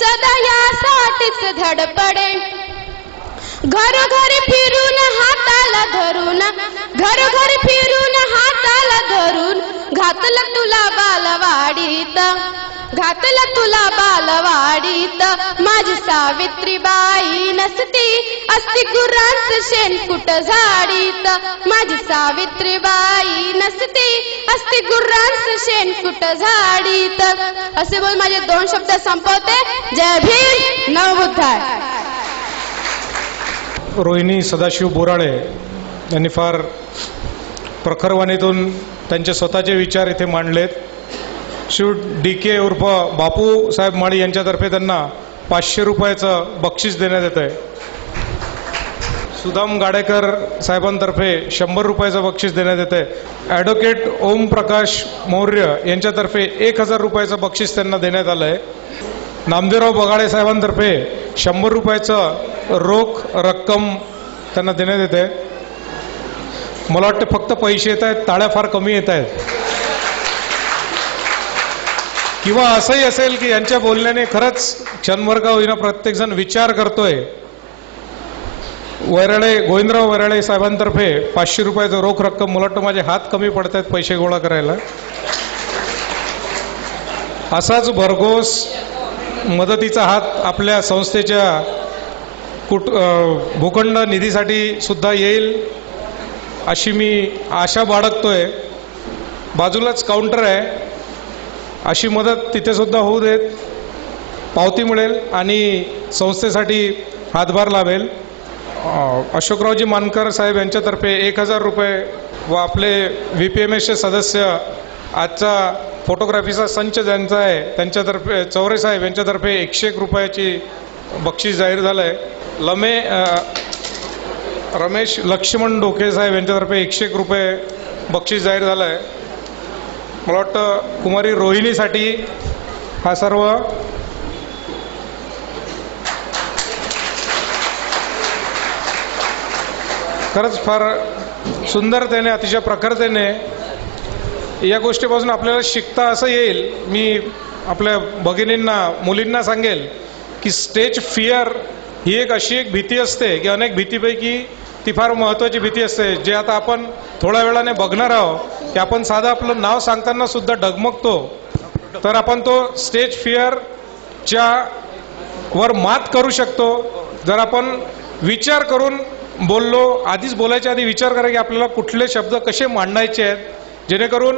सदा यासाठीच धडपडे. घरोघरी फिरून हाताला धरून, घरोघरी फिरून हाताला धरून, घातलं तुला बालवाडीत, घातलं तुला बालवाडीत. माझी सावित्रीबाई नसती असती गुरांचं शेणकुट झाडीत. माझी सावित्रीबाई नसती असती गुरांचं शेणकुट झाडीत. असे बोल माझे 2 शब्द संपवते. जय भीम, नवबुद्धाय. रोहिणी सदाशिव बोराळे यांनी फार प्रखरवाणीतून त्यांचे स्वतःचे विचार इथे मांडलेत. श्री DK उर्फ बापू साहेब माळी यांच्यातर्फे त्यांना 500 रुपयाचं बक्षीस देण्यात येत आहे. सुदाम गाडेकर साहेबांतर्फे 100 रुपयाचं बक्षीस देण्यात येत आहे. ॲडव्होकेट ओमप्रकाश मौर्य यांच्यातर्फे 1000 रुपयाचं बक्षीस त्यांना देण्यात आलं आहे. नामदेवराव बगाळे साहेबांतर्फे 100 रुपयाचं रोख रक्कम त्यांना देण्यात येते. मला वाटतं फक्त पैसे येत आहेत, टाळ्या फार कमी येत आहेत. किंवा असंही असेल की यांच्या बोलण्याने खरंच क्षणभर का होईना प्रत्येकजण विचार करतोय. वैराळे गोविंदराव वैराळे साहेबांतर्फे 500 रुपयाचं रोख रक्कम. मला वाटतं माझे हात कमी पडत आहेत पैसे गोळा करायला. असाच भरघोस मदतीचा हात आपल्या संस्थेच्या भूखंड निधीसाठी सुद्धा येईल अशी मी आशा बाळगतोय. बाजूलाच काउंटर आहे, अशी मदत तिथे सुद्धा होऊ देत. पावती मिळेल आणि संस्थेसाठी हातभार लाभेल. अशोकरावजी मानकर साहेब यांच्यातर्फे 1000 रुपये व आपले VPMSचे सदस्य आजचा फोटोग्राफीचा संच ज्यांचा आहे त्यांच्यातर्फे चौरे साहेब यांच्यातर्फे 101 रुपयाची बक्षीस जाहीर झालं आहे. रमेश लक्ष्मण डोके साहेब यांच्यातर्फे 101 रुपये बक्षीस जाहीर झालं आहे. मला वाटतं कुमारी रोहिणीसाठी हा सर्व खरंच फार सुंदरतेने अतिशय प्रखरतेने या गोष्टीपासून आपल्याला शिकता असं येईल. मी आपल्या भगिनींना मुलींना सांगेल की स्टेज फिअर ही अशी एक भीती असते की अनेक भीतीपैकी ती फार महत्त्वाची भीती असते. जे आता आपण थोड्या वेळाने बघणार आहोत की आपण साधं आपलं नाव सांगताना सुद्धा डगमगतो. तर आपण तो स्टेज फिअरच्या वर मात करू शकतो जर आपण विचार करून बोललो. आधीच बोलायच्या आधी विचार करा की आपल्याला कुठले शब्द कसे मांडायचे आहेत, जेणेकरून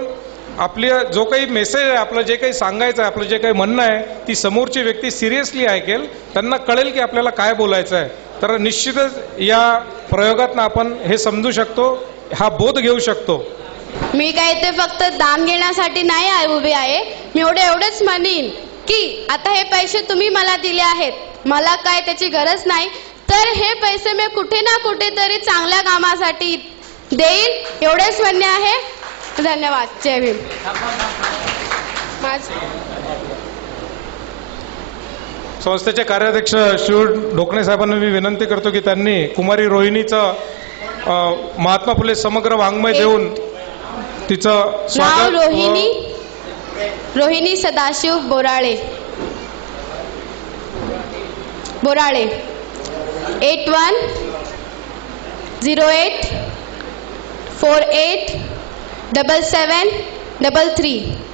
आपल्या जो काही मेसेज आहे, आपलं जे काही सांगायचं आहे, आपलं जे काही म्हणणं आहे, ती समोरची व्यक्ती सिरियसली ऐकेल. त्यांना कळेल की आपल्याला काय बोलायचं आहे. तर निश्चितच या प्रयोगातून आपण हे समजू शकतो, हा बोध घेऊ शकतो. मी काय ते फक्त दान घेण्यासाठी नाही उभी आहे. मी एवढेच म्हणेन की आता हे पैसे तुम्ही मला दिले आहेत, मला काय त्याची गरज नाही, तर हे पैसे मी कुठे ना कुठेतरी चांगल्या कामासाठी देईन, एवढेच म्हणणे आहे. धन्यवाद. जय भीम. संस्थेचे कार्याध्यक्ष श्री ढोकणे साहेबांना मी विनंती करतो की त्यांनी कुमारी रोहिणीचं महात्मा फुले समग्र वाङ्मय देऊन तिचं स्वागत. रोहिणी सदाशिव बोराळे 8108487733.